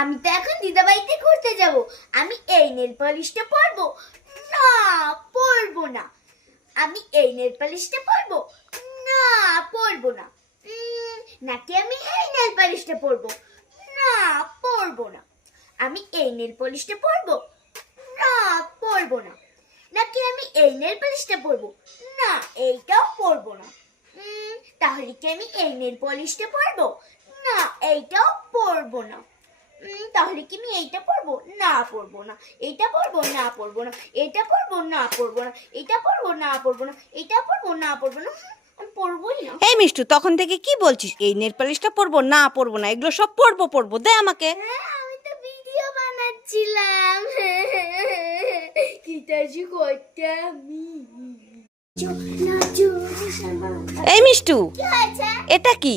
আমি তো এখন দিদাবাড়িতে ঘুরতে যাব। আমি এই নেল পলিশটা পরবো। না পরবো না। আমি এই নেল পলিশটা পরবো। না পরবো না। নাকি আমি এই নেল পলিশটা পরবো? না পরবো না। আমি এই নেল পলিশটা পরবো? না পরবো না। নাকি আমি এই নেল পলিশটা পরবো? না, এইটাও পরবো না। তাহলে কি আমি এই নেল পলিশটা পরবো? না, এইটাও পরবো না। তাহলে কি আমি এইটা পরবো না পরবো না। এইটা পরবো না পরবো না। এটা পরবো না পরবো না। এটা পরবো না পরবো না। এটা পরবো না পরবো না। এই মিষ্টু তখন থেকে কি বলছিস? এই নেল পালিশটা পরবো না পরবো না। এগুলো সব পরবো পরবো দে আমাকে। হ্যাঁ আমি তো ভিডিও বানাচ্ছিলাম। কিতাজি করতে আমি? এই মিষ্টু এটা কি?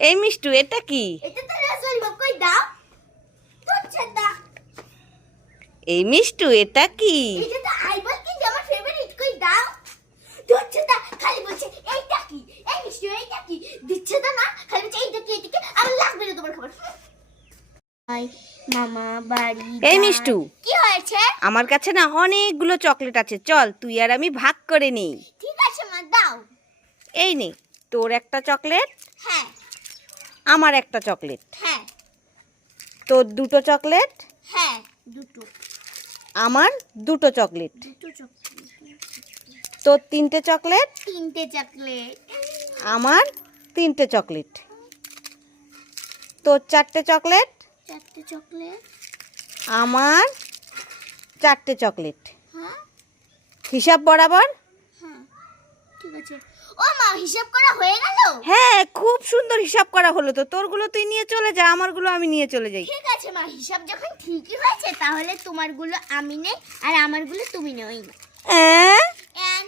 এই মিষ্টু এটা কি? এই মিষ্টু এটা কি? এই মিষ্টু কি হয়েছে? আমার কাছে না অনেকগুলো চকলেট আছে চল তুই আর আমি ভাগ করে নেই। ঠিক আছে মা দাও। এই নে তোর একটা চকলেট? হ্যাঁ। আমার একটা চকলেট। হ্যাঁ। তোর দুটো চকলেট? হ্যাঁ দুটো। আমার দুটো চকলেট। দুটো চকলেট। তোর তিনটে চকলেট? তিনটে চকলেট। আমার তিনটে চকলেট। তোর চারটে চকলেট? চারটে চকলেট। আমার চারটে চকলেট। হ্যাঁ। হিসাব বরাবর? হ্যাঁ ঠিক আছে। ও মা হিসাব করা হয়ে গেল? হ্যাঁ খুব সুন্দর হিসাব করা হলো তো। তোরগুলো তুই নিয়ে চলে যা আমারগুলো আমি নিয়ে চলে যাই। ঠিক আছে মা হিসাব যখন ঠিকই হয়েছে তাহলে তোমারগুলো আমি নেই আর আমারগুলো তুমি নেই না। এ?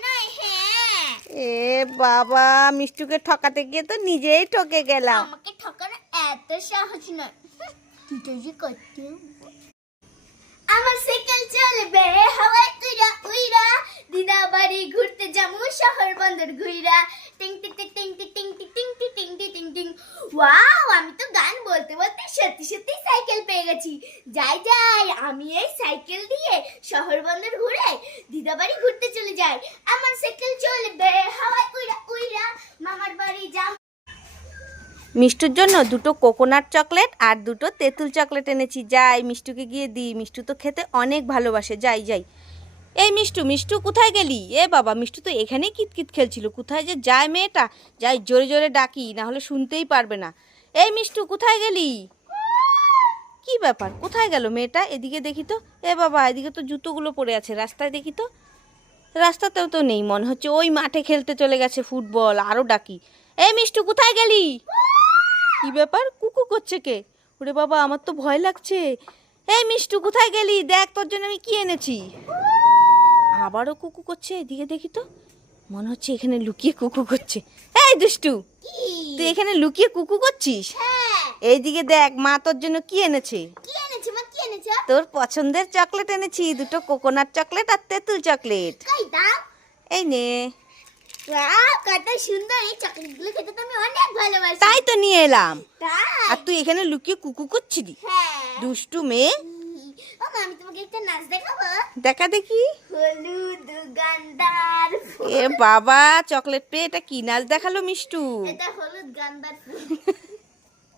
নয় হ্যাঁ। এ বাবা মিষ্টুকে ঠকাতে গিয়ে তো নিজেই ঠকে গেলাম। আমাকে ঠকানো এত সহজ নয়। করতে আমার সাইকেল চলবে হাওয়ায় উইরা উইরা দিদা বাড়ি ঘুরতে যাব শহর বন্দর ঘুইরা টিং টিং টিং টিং টিং টিং টিং টিং টিং ওয়াও আমি তো গান বলতে বলতে সত্যি সত্যি সাইকেল পেয়ে গেছি যাই যাই আমি এই সাইকেল দিয়ে শহর বন্দর ঘুরে দিদা বাড়ি ঘুরতে চলে যাই আমার সাইকেল চলবে হাওয়ায় উইরা উইরা মামার বাড়ি যাব মিষ্টুর জন্য দুটো কোকোনাট চকলেট আর দুটো তেঁতুল চকলেট এনেছি যাই মিষ্টুকে গিয়ে দিই মিষ্টু তো খেতে অনেক ভালোবাসে যাই যাই এই মিষ্টু মিষ্টু কোথায় গেলি? এ বাবা, মিষ্টু তো এখানেই কিতকিত খেলছিল। কোথায় যে যায় মেয়েটা? যাই জোরে জোরে ডাকি না হলে শুনতেই পারবে না। এই মিষ্টু, কোথায় গেলি? কি ব্যাপার? কোথায় গেল মেয়েটা? এদিকে দেখি তো। এ বাবা, এদিকে তো জুতোগুলো পড়ে আছে। রাস্তায় দেখি তো। রাস্তাতেও তো নেই, মনে হচ্ছে ওই মাঠে খেলতে চলে গেছে ফুটবল আরও ডাকি। এ মিষ্টু, কোথায় গেলি? কি ব্যাপার? কুকু করছে কে? ওরে বাবা, আমার তো ভয় লাগছে। এই মিষ্টু, কোথায় গেলি? দেখ, তোর জন্য আমি কি এনেছি? আবারও কুকু করছে এদিকে দেখি তো। মনে হচ্ছে এখানে লুকিয়ে কুকু করছে। এই দুষ্টু তুই এখানে লুকিয়ে কুকু করছিস? হ্যাঁ। এইদিকে দেখ মা তোর জন্য কি এনেছে? তোর পছন্দের চকলেট এনেছি দুটো কোকোনাট চকলেট আর তেঁতুল চকলেট। এই নে। তাই তো নিয়ে এলাম। আর তুই এখানে লুকিয়ে কুকু করছিলি? হ্যাঁ। দুষ্টু মেয়ে ও আমি তোমাকে একটা নাচ দেখাবো। দেখা দেখি। হলুদ গান্দার এ বাবা চকলেট পেয়ে এটা কি নাচ দেখাল মিষ্টু? এটা হলুদ গান্দার ফুল।